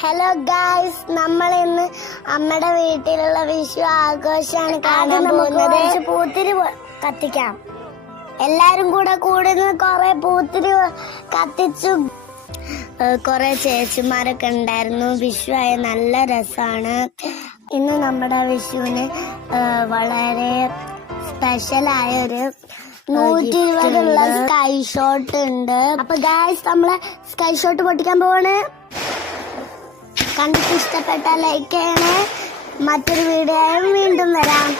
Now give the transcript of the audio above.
Hello guys, നമ്മൾ ഇന്ന് അമ്മയുടെ വീട്ടിലുള്ള വിഷു ആഘോഷമാണ് കാണാൻ പോകുന്നത്. പൂത്തിരി കത്തിക്കാം. എല്ലാരും കൂടെ നിന്ന് കൊറേ പൂത്തിരി കത്തിച്ചു. കൊറേ ചേച്ചിമാരൊക്കെ ഉണ്ടായിരുന്നു. വിഷു ആയ നല്ല രസാണ്. ഇന്ന് നമ്മുടെ വിഷുവിന് വളരെ സ്പെഷ്യലായ ഒരു 120 സ്കൈ ഷോട്ട് ഉണ്ട്. അപ്പൊ ഗായ്സ്, നമ്മള് സ്കൈ ഷോട്ട് പൊട്ടിക്കാൻ പോവാണ്. കണ്ടിട്ട് ഇഷ്ടപ്പെട്ട ലൈക്ക് ചെയ്യണേ. മറ്റൊരു വീഡിയോയും വീണ്ടും വരാം.